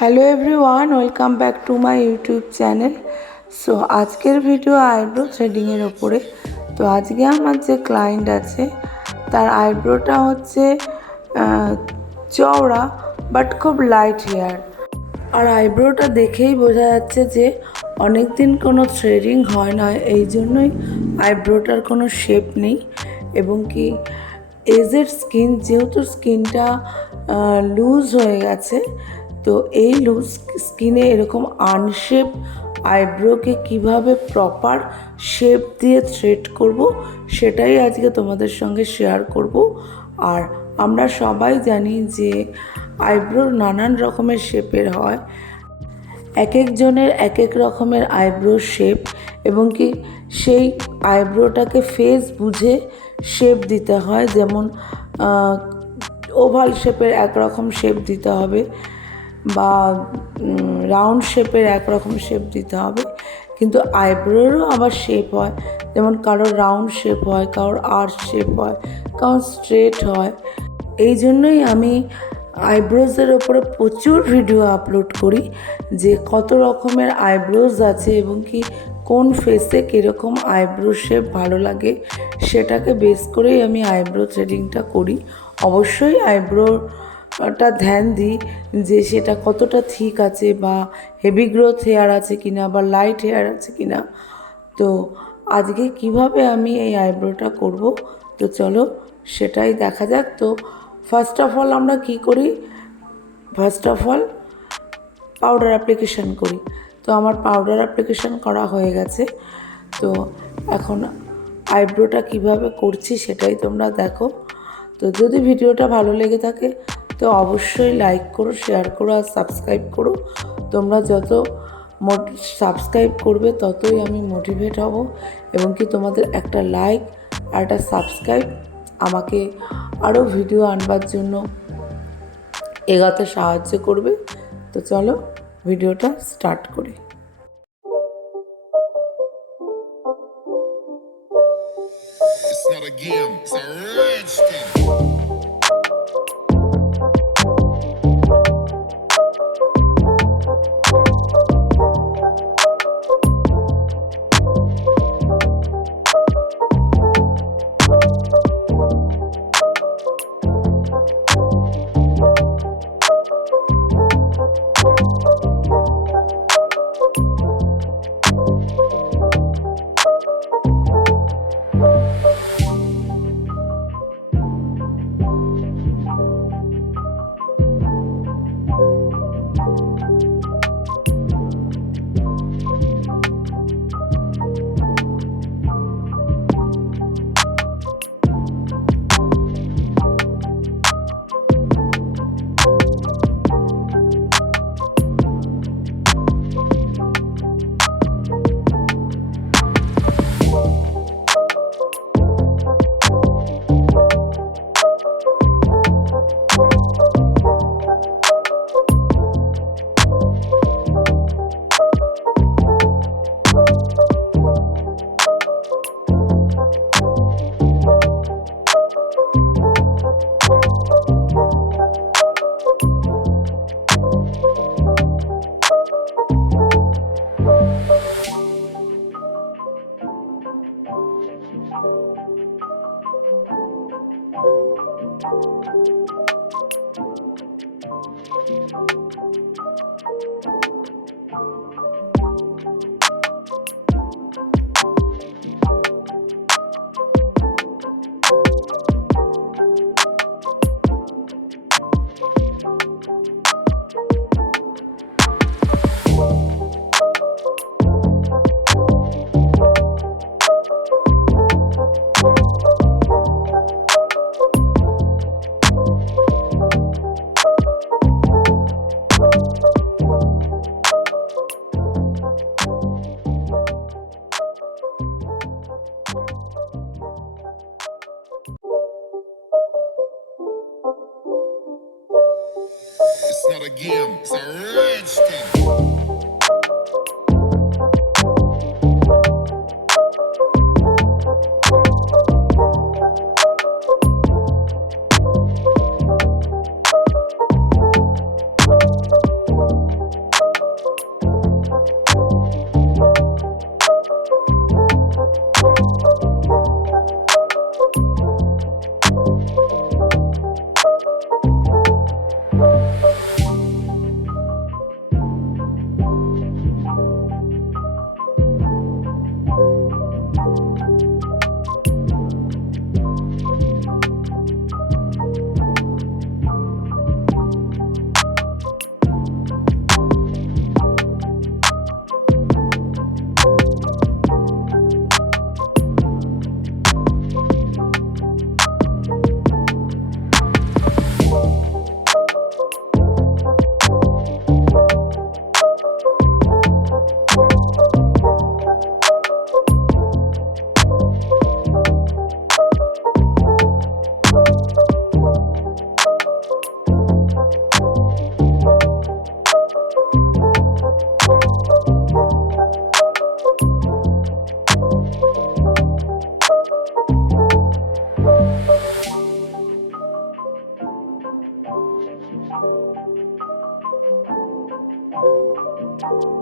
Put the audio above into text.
Hello everyone, welcome back to my YouTube channel. So আজকের video eyebrow থ্রেডিংয়ের ওপরে। তো আজকে আমার যে ক্লায়েন্ট আছে তার আইব্রোটা হচ্ছে চওড়া বাট খুব লাইট হেয়ার। আর আইব্রোটা দেখেই বোঝা যাচ্ছে যে অনেক দিন কোনো থ্রেডিং হয় না, এই জন্যই আইব্রোটার কোনো শেপ নেই। এবং কি এজের স্কিন, যেহেতু স্কিনটা লুজ হয়ে গেছে, তো এই লুজ স্কিনে এরকম আনশেপ আইব্রোকে কিভাবে প্রপার শেপ দিয়ে থ্রেড করব সেটাই আজকে তোমাদের সঙ্গে শেয়ার করব। আর আমরা সবাই জানি যে আইব্রোর নানান রকমের শেপের হয়, এক একজনের এক এক রকমের আইব্রো শেপ, এবং কি সেই আইব্রোটাকে ফেস বুঝে শেপ দিতে হয়। যেমন ওভাল শেপের একরকম শেপ দিতে হবে, বা রাউন্ড শেপের একরকম শেপ দিতে হবে। কিন্তু আইব্রোরও আবার শেপ হয়, যেমন কারোর রাউন্ড শেপ হয়, কারোর আর্চ শেপ হয়, কারোর স্ট্রেট হয়। এই জন্যই আমি আইব্রোজের ওপরে প্রচুর ভিডিও আপলোড করি যে কত রকমের আইব্রোজ আছে এবং কি কোন ফেসে কীরকম আইব্রো শেপ ভালো লাগে, সেটাকে বেস করেই আমি আইব্রো থ্রেডিংটা করি। অবশ্যই আইব্রোটা ধ্যান দিই যে সেটা কতটা থিক আছে, বা হেভি গ্রোথ হেয়ার আছে কিনা, বা লাইট হেয়ার আছে কিনা। তো আজকে কিভাবে আমি এই আইব্রোটা করব, তো চলো সেটাই দেখা যাক। তো ফার্স্ট অফ অল আমরা কি করি, first of all powder application করি। তো আমার পাউডার অ্যাপ্লিকেশান করা হয়ে গেছে। তো এখন আইব্রোটা কিভাবে করছি সেটাই তোমরা দেখো। তো যদি ভিডিওটা ভালো লেগে থাকে তো অবশ্যই লাইক করো, শেয়ার করো আর সাবস্ক্রাইব করো। তোমরা যত সাবস্ক্রাইব করবে ততই আমি মোটিভেট হব, এবং কি তোমাদের একটা লাইক আর একটা সাবস্ক্রাইব আমাকে আরও ভিডিও আনবার জন্য এগোতে সাহায্য করবে। তো চলো ভিডিওটা স্টার্ট করি। It's not a game, it's a rich thing. It's not a game, it's a rich thing. Instant.